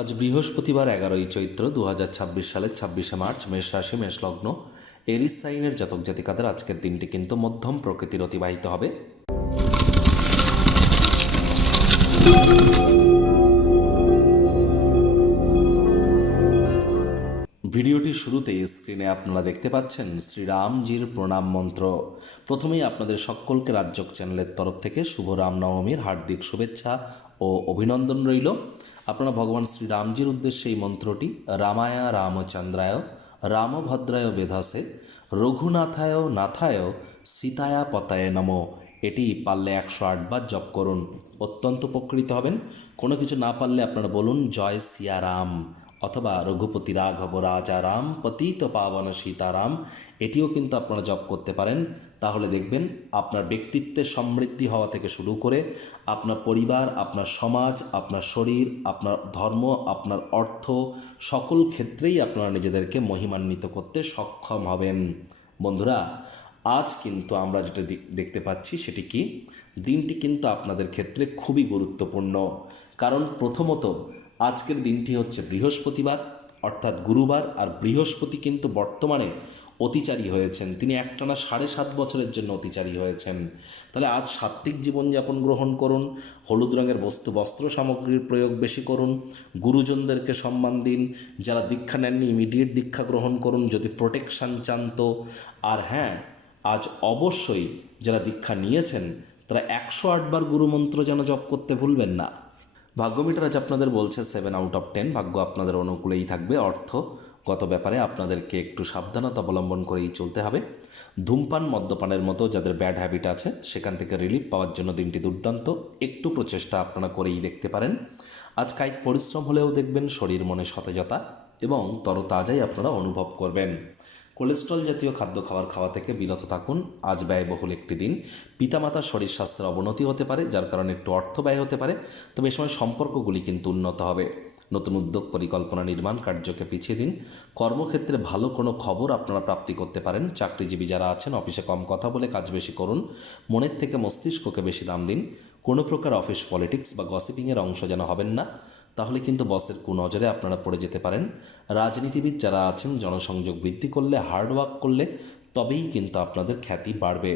আজ বৃহস্পতিবার 11ই চৈত্র 2026 সালের 26শে মার্চ। মেষ রাশি, মেষ লগ্ন, এরিস সাইনের জাতক জাতিকাদের আজকের দিনটি কিন্তু মধ্যম প্রকৃতির অতিবাহিত হবে। ভিডিওটির শুরুতেই স্ক্রিনে আপনারা দেখতে পাচ্ছেন শ্রীরামজির প্রণাম মন্ত্র। প্রথমেই আপনাদের সকলকে রাজযোগ চ্যানেলের তরফ থেকে শুভ রামনবমীর হার্দিক শুভেচ্ছা ও অভিনন্দন রইল। আপনারা ভগবান শ্রীরামজির উদ্দেশ্যে এই মন্ত্রটি রামায় রামচন্দ্রায় রামভদ্রায় বেধাসে রঘুনাথায় নাথায় সীতায়া পতায় নমো, এটি পারলে 108 বার জপ করুন, অত্যন্ত উপকৃত হবেন। কোনো কিছু না পারলে আপনারা বলুন জয় সিয়ারাম অথবা রঘুপতি রাঘব রাজা রাম পতিত পাবন সীতারাম, এটিও কিন্তু আপনারা জপ করতে পারেন। তাহলে দেখবেন আপনার ব্যক্তিত্বের সমৃদ্ধি হওয়া থেকে শুরু করে আপনার পরিবার, আপনার সমাজ, আপনার শরীর, আপনার ধর্ম, আপনার অর্থ, সকল ক্ষেত্রেই আপনারা নিজেদেরকে মহিমান্বিত করতে সক্ষম হবেন। বন্ধুরা, আজ কিন্তু আমরা যেটা দেখতে পাচ্ছি সেটি কি, দিনটি কিন্তু আপনাদের ক্ষেত্রে খুবই গুরুত্বপূর্ণ। কারণ প্রথমত আজকের দিনটি হচ্ছে বৃহস্পতিবার অর্থাৎ গুরুবার, আর বৃহস্পতি কিন্তু বর্তমানে অতিচারী হয়েছেন। তিনি একটানা 7.5 বছরের জন্য অতিচারী হয়েছেন। তাহলে আজ সাত্ত্বিক জীবনযাপন গ্রহণ করুন, হলুদ রঙের বস্ত্র সামগ্রীর প্রয়োগ বেশি করুন, গুরুজনদেরকে সম্মান দিন, যারা দীক্ষা নেননি ইমিডিয়েট দীক্ষা গ্রহণ করুন যদি প্রোটেকশান চান তো। আর হ্যাঁ, আজ অবশ্যই যারা দীক্ষা নিয়েছেন তারা 108 বার গুরুমন্ত্র যেন জপ করতে ভুলবেন না। ভাগ্যমিটার আজ আপনাদের বলছে 7/10, ভাগ্য আপনাদের অনুকূলেই থাকবে। অর্থগত ব্যাপারে আপনাদেরকে একটু সাবধানতা অবলম্বন করেই চলতে হবে। ধূমপান, মদ্যপানের মতো যাদের ব্যাড হ্যাবিট আছে সেখান থেকে রিলিফ পাওয়ার জন্য দিনটি দুর্দান্ত। একটু প্রচেষ্টা আপনারা করেই দেখতে পারেন। আজ কায়িক পরিশ্রম হলেও দেখবেন শরীর মনে সতেজতা এবং তরতাজাই আপনারা অনুভব করবেন। কোলেস্ট্রল জাতীয় খাদ্য খাওয়া থেকে বিরত থাকুন। আজ ব্যয়বহুল একটি দিন। পিতামাতার শরীর স্বাস্থ্যের অবনতি হতে পারে, যার কারণে একটু অর্থ ব্যয় হতে পারে, তবে এ সময় সম্পর্কগুলি কিন্তু উন্নত হবে। নতুন উদ্যোগ, পরিকল্পনা, নির্মাণ কার্যকে পিছিয়ে দিন। কর্মক্ষেত্রে ভালো কোনো খবর আপনারা প্রাপ্তি করতে পারেন। চাকরিজীবী যারা আছেন অফিসে কম কথা বলে কাজ বেশি করুন। মনের থেকে মস্তিষ্ককে বেশি দাম দিন। কোনো প্রকার অফিস পলিটিক্স বা গসিপিংয়ের অংশ যেন হবেন না, তাহলে কিন্তু বসের কুনজরে আপনারা পড়ে যেতে পারেন। রাজনীতিবিদ যারা আছেন জনসংযোগ বৃদ্ধি করলে, হার্ডওয়ার্ক করলে তবেই কিন্তু আপনাদের খ্যাতি বাড়বে।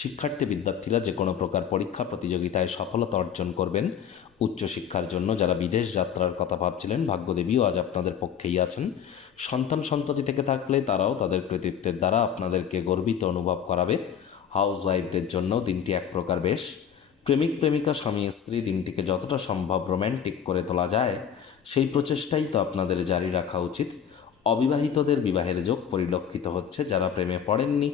শিক্ষার্থী বিদ্যার্থীরা যে কোনো প্রকার পরীক্ষা প্রতিযোগিতায় সফলতা অর্জন করবেন। উচ্চশিক্ষার জন্য যারা বিদেশ যাত্রার কথা ভাবছিলেন, ভাগ্যদেবীও আজ আপনাদের পক্ষেই আছেন। সন্ততি থেকে থাকলে তারাও তাদের কৃতিত্বের দ্বারা আপনাদেরকে গর্বিত অনুভব করাবে। হাউস ওয়াইফদের জন্য দিনটি এক প্রকার বেশ। প্রেমিক প্রেমিকা, স্বামী স্ত্রী দিনটিকে যতটা সম্ভব রোম্যান্টিক করে তোলা যায় সেই প্রচেষ্টাই তো আপনাদের জারি রাখা উচিত। অবিবাহিতদের বিবাহের যোগ পরিলক্ষিত হচ্ছে। যারা প্রেমে পড়েননি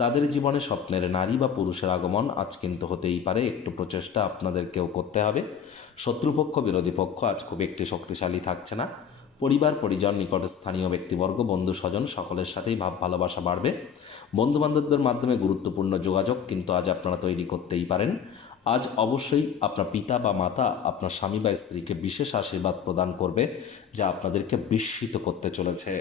তাদের জীবনে স্বপ্নের নারী বা পুরুষের আগমন আজ কিন্তু হতেই পারে। একটু প্রচেষ্টা আপনাদেরকেও করতে হবে। শত্রুপক্ষ, বিরোধী পক্ষ আজ খুব একটি শক্তিশালী থাকছে না। পরিবার, পরিজন, নিকট স্থানীয় ব্যক্তিবর্গ, বন্ধু স্বজন সকলের সাথেই ভাব ভালোবাসা বাড়বে। বন্ধুবান্ধবদের মাধ্যমে গুরুত্বপূর্ণ যোগাযোগ কিন্তু আজ আপনারা তৈরি করতেই পারেন। আজ অবশ্যই আপনার পিতা বা মাতা আপনার স্বামী বা স্ত্রীকে বিশেষ আশীর্বাদ প্রদান করবে, যা আপনাদেরকে বিস্মিত করতে চলেছে।